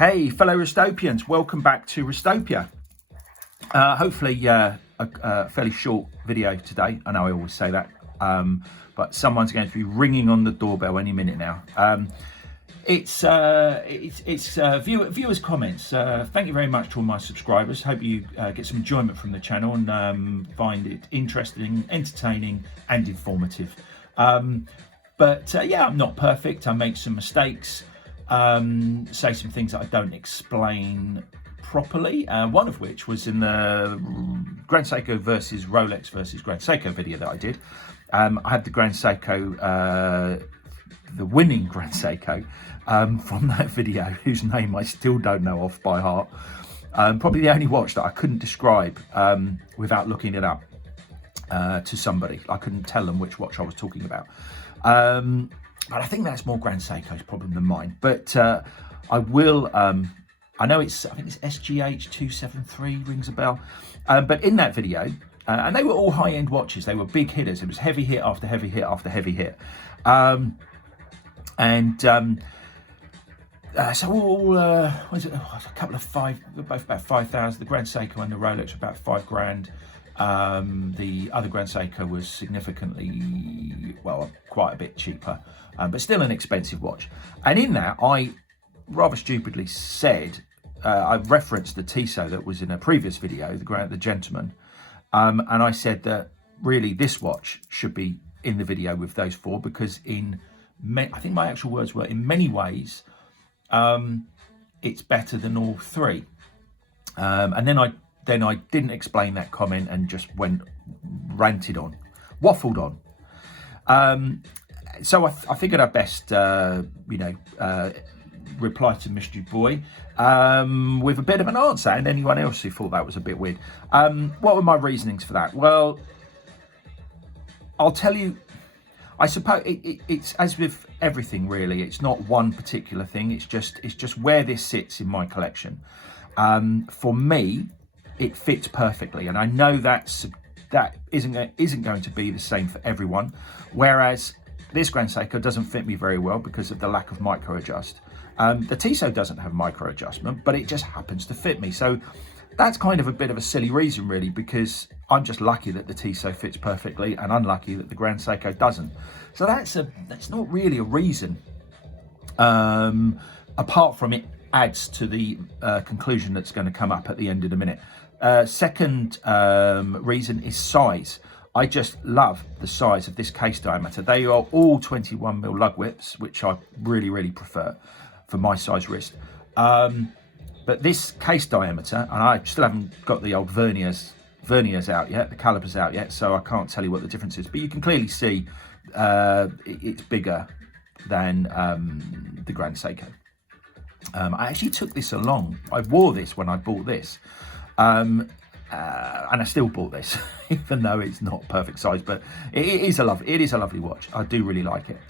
Hey, fellow Restopians, welcome back to Restopia. Hopefully a fairly short video today. I know I always say that, but someone's going to be ringing on the doorbell any minute now. It's viewers' comments. Thank you very much to all my subscribers. Hope you get some enjoyment from the channel and find it interesting, entertaining and informative. Yeah, I'm not perfect. I make some mistakes. Say some things that I don't explain properly, one of which was in the Grand Seiko versus Rolex versus Grand Seiko video that I did. I had the Grand Seiko, the winning Grand Seiko from that video, whose name I still don't know off by heart. Probably the only watch that I couldn't describe without looking it up to somebody. I couldn't tell them which watch I was talking about. But I think that's more Grand Seiko's problem than mine. But I will, I think it's SGH 273, rings a bell. But in that video, and they were all high-end watches, they were big hitters. It was heavy hit after heavy hit after heavy hit. So all, was it, a couple of both about 5,000. The Grand Seiko and the Rolex were about £5,000. The other Grand Seiko was significantly, well, quite a bit cheaper, but still an expensive watch. And in that, I rather stupidly said, I referenced the Tissot that was in a previous video, the gentleman, and I said that really this watch should be in the video with those four, because I think my actual words were, in many ways, it's better than all three. And then I didn't explain that comment and just waffled on. So I figured I'd best, reply to Mystery Boy with a bit of an answer, and anyone else who thought that was a bit weird. What were my reasonings for that? Well, I'll tell you. I suppose it's as with everything, really. It's not one particular thing. It's just where this sits in my collection. For me, it fits perfectly, and I know that isn't going to be the same for everyone. Whereas this Grand Seiko doesn't fit me very well because of the lack of micro adjust. The Tissot doesn't have micro adjustment, but it just happens to fit me. So that's kind of a bit of a silly reason, really, because I'm just lucky that the Tissot fits perfectly and unlucky that the Grand Seiko doesn't. So that's not really a reason, apart from it adds to the conclusion that's going to come up at the end of the minute. Second reason is size. I just love the size of this case diameter. They are all 21mm lug whips, which I really, really prefer for my size wrist. But this case diameter, and I still haven't got the old verniers out yet, the calipers out yet, so I can't tell you what the difference is. But you can clearly see it's bigger than the Grand Seiko. I actually took this along. I wore this when I bought this. And I still bought this, even though it's not perfect size, but it is a lovely watch. I do really like it.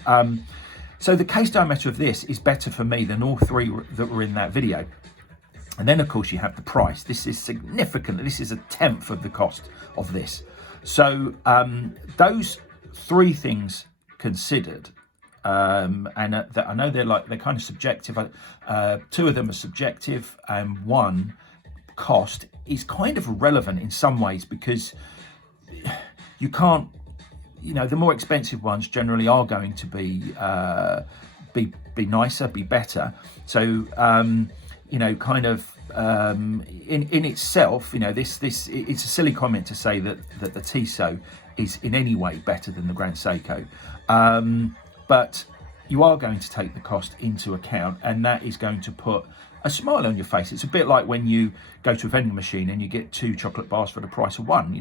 So the case diameter of this is better for me than all three that were in that video. And then of course you have the price. This is significant. This is a tenth of the cost of this. So those three things considered, and that I know they're kind of subjective. Two of them are subjective, and one, cost, is kind of irrelevant in some ways, because you can't, the more expensive ones generally are going to be nicer, be better. So kind of in itself, this it's a silly comment to say that the Tissot is in any way better than the Grand Seiko, but you are going to take the cost into account, and that is going to put a smile on your face. It's a bit like when you go to a vending machine and you get 2 chocolate bars for the price of one.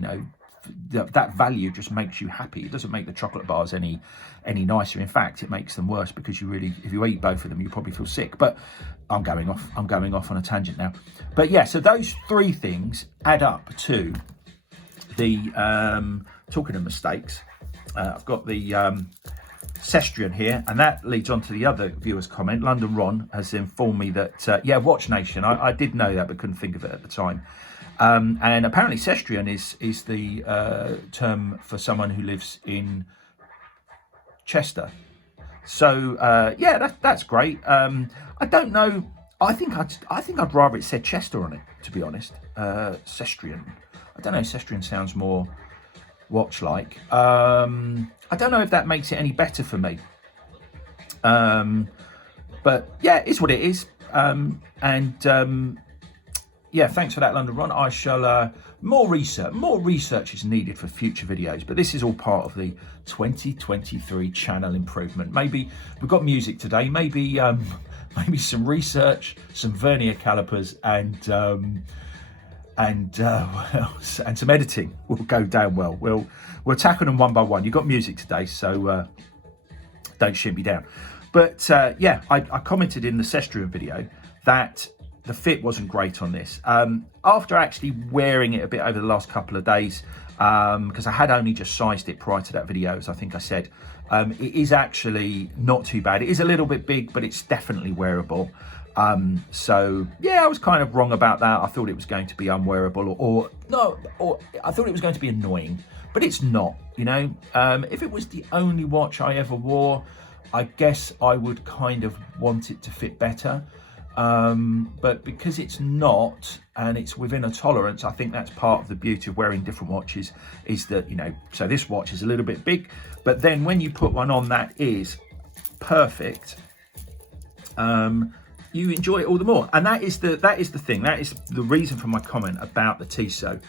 That value just makes you happy. It doesn't make the chocolate bars any nicer. In fact, it makes them worse, because if you eat both of them, you probably feel sick. But I'm going off on a tangent now. But yeah, so those three things add up to the talking of mistakes. I've got the Sestrian here, and that leads on to the other viewer's comment. London Ron has informed me that yeah, Watch Nation, I did know that but couldn't think of it at the time, and apparently Sestrian is the term for someone who lives in Chester. So yeah, that's great. I don't know I think I'd rather it said Chester on it, to be honest. Cestrian. I don't know. Cestrian sounds more watch-like. I don't know if that makes it any better for me. But yeah, it's what it is. Yeah, thanks for that, London Ron. I shall more research is needed for future videos, but this is all part of the 2023 channel improvement. Maybe we've got music today, maybe some research, some vernier calipers, and what else? And some editing will go down well. We'll tackle them one by one. You've got music today, so don't shoot me down. But yeah, I commented in the Cestrian video that the fit wasn't great on this. After actually wearing it a bit over the last couple of days, because I had only just sized it prior to that video, as I think I said, it is actually not too bad. It is a little bit big, but it's definitely wearable. So yeah, I was kind of wrong about that. I thought it was going to be unwearable, or I thought it was going to be annoying, but it's not, you know. If it was the only watch I ever wore, I guess I would kind of want it to fit better. But because it's not, and it's within a tolerance, I think that's part of the beauty of wearing different watches, is that, you know, so this watch is a little bit big, but then when you put one on that is perfect, you enjoy it all the more. And that is the thing, that is the reason for my comment about the Tissot,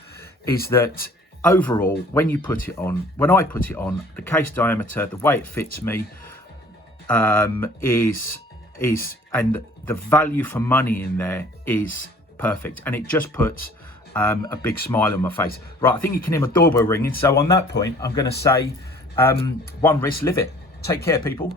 is that overall, when I put it on, the case diameter, the way it fits me, is and the value for money in there is perfect, and it just puts a big smile on my face. Right, I think you can hear my doorbell ringing, so on that point I'm going to say one wrist, live it. Take care, people.